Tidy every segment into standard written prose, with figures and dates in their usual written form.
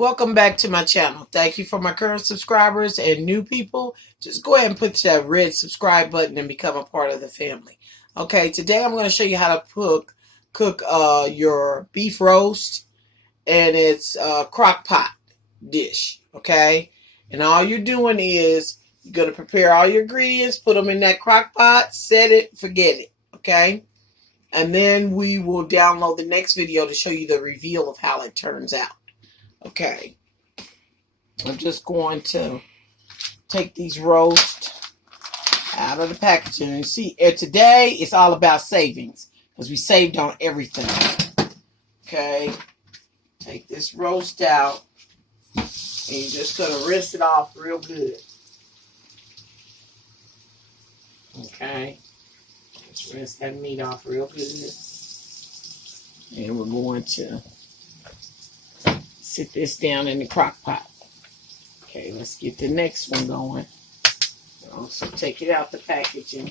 Welcome back to my channel. Thank you for my current subscribers and new people. Just go ahead and put that red subscribe button and become a part of the family. Okay, today I'm going to show you how to cook your beef roast, and it's a crock pot dish. Okay, and all you're doing is you're going to prepare all your ingredients, put them in that crock pot, set it, forget it. Okay, and then we will download the next video to show you the reveal of how it turns out. Okay, I'm just going to take these roasts out of the packaging. And see, today it's all about savings because we saved on everything. Okay, take this roast out and you're just going to rinse it off real good. Okay, just rinse that meat off real good. And we're going to sit this down in the crock pot. Okay, let's get the next one going. Also take it out the packaging.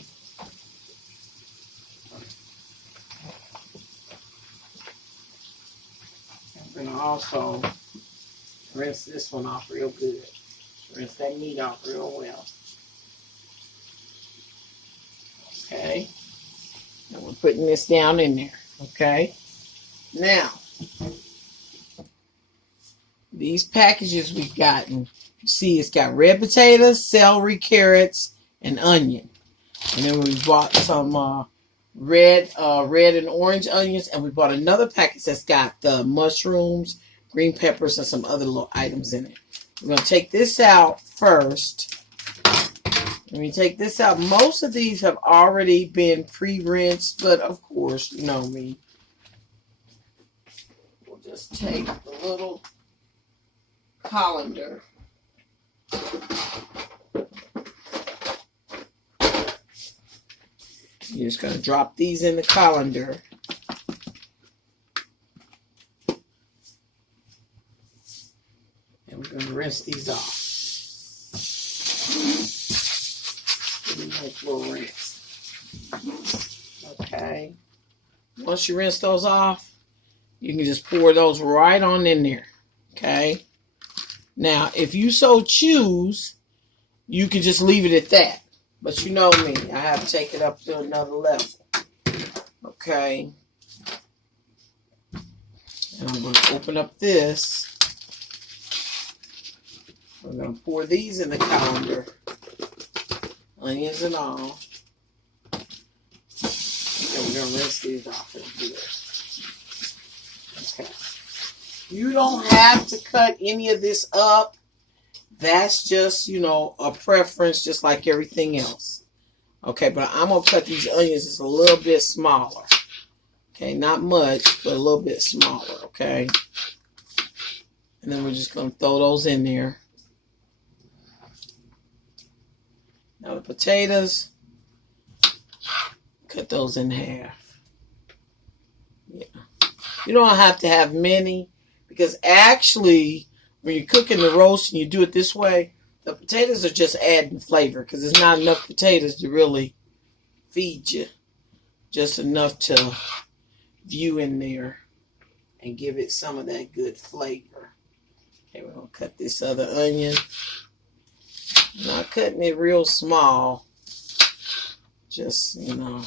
I'm going to also rinse this one off real good. Rinse that meat off real well. Okay. And we're putting this down in there. Okay. Now, these packages we've gotten, you see it's got red potatoes, celery, carrots, and onion. And then we bought some red and orange onions, and we bought another package that's got the mushrooms, green peppers, and some other little items in it. We're going to take this out first. When we take this out, most of these have already been pre-rinsed, but of course, you know me. We'll just take the little colander. You're just going to drop these in the colander. And we're going to rinse these off. Give them a nice little rinse. Okay. Once you rinse those off, you can just pour those right on in there. Okay. Now, if you so choose, you can just leave it at that. But you know me, I have to take it up to another level. Okay. And I'm going to open up this. We're going to pour these in the colander. Onions and all. And we're going to rinse these off in here. Okay. You don't have to cut any of this up. That's just, you know, a preference, just like everything else. Okay, but I'm going to cut these onions just a little bit smaller. Okay, not much, but a little bit smaller, okay? And then we're just going to throw those in there. Now the potatoes, cut those in half. Yeah. You don't have to have many. Because actually, when you're cooking the roast and you do it this way, the potatoes are just adding flavor. Because there's not enough potatoes to really feed you. Just enough to view in there and give it some of that good flavor. Okay, we're going to cut this other onion. Not cutting it real small. Just, you know.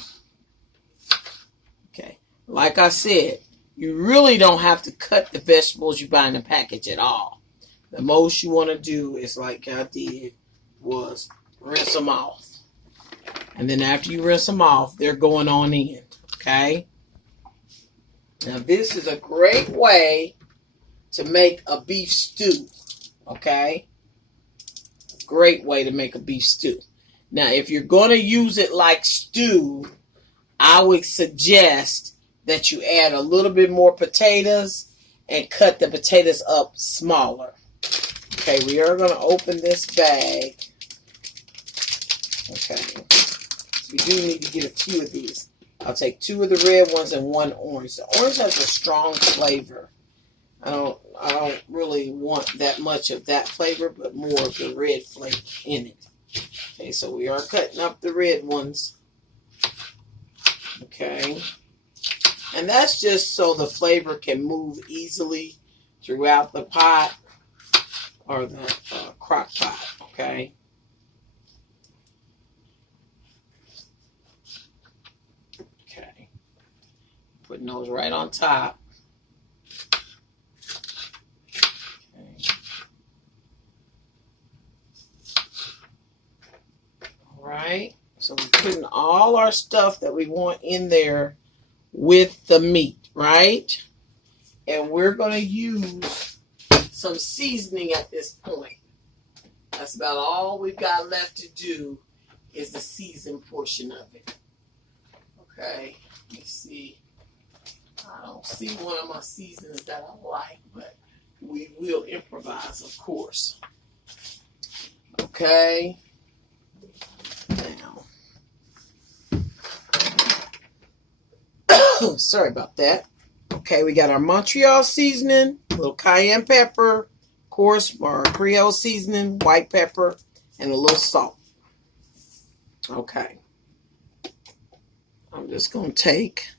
Okay. Like I said, you really don't have to cut the vegetables you buy in the package at all. The most you want to do is like I did was rinse them off. And then after you rinse them off, they're going on in. Okay? Now this is a great way to make a beef stew. Okay? A great way to make a beef stew. Now if you're going to use it like stew, I would suggest that you add a little bit more potatoes and cut the potatoes up smaller. Okay, we are going to open this bag. Okay, we do need to get a few of these. I'll take 2 of the red ones and 1 orange. The orange has a strong flavor. I don't really want that much of that flavor, but more of the red flavor in it. Okay, so we are cutting up the red ones. Okay. And that's just so the flavor can move easily throughout the pot. or the crock pot, okay? Okay. Putting those right on top. Okay. All right. So we're putting all our stuff that we want in there with the meat, right? And we're going to use some seasoning at this point. That's about all we've got left to do is the season portion of it. Okay, let me see. I don't see one of my seasonings that I like, but we will improvise, of course. Okay. Now. Sorry about that. Okay, we got our Montreal seasoning, a little cayenne pepper, of course, our Creole seasoning, white pepper, and a little salt. Okay. I'm just going to take,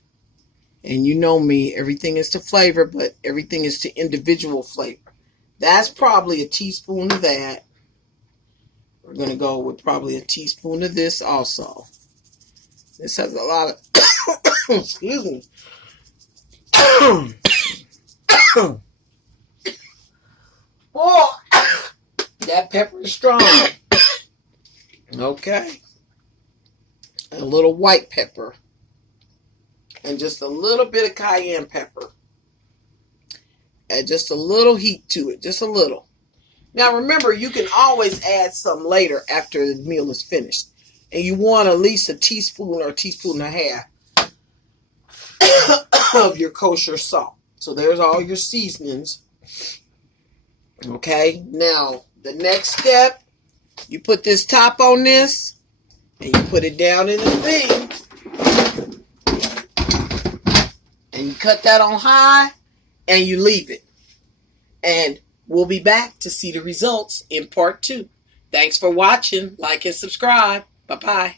and you know me, everything is to flavor, but everything is to individual flavor. That's probably a teaspoon of that. We're going to go with probably a teaspoon of this also. This has a lot of, excuse me. Oh, that pepper is strong. Okay. And a little white pepper. And just a little bit of cayenne pepper. Add just a little heat to it. Just a little. Now remember, you can always add some later after the meal is finished. And you want at least a teaspoon or a teaspoon and a half of your kosher salt. So there's all your seasonings. Okay. Now, the next step, you put this top on this. And you put it down in the thing. And you cut that on high. And you leave it. And we'll be back to see the results in part 2. Thanks for watching. Like and subscribe. Bye-bye.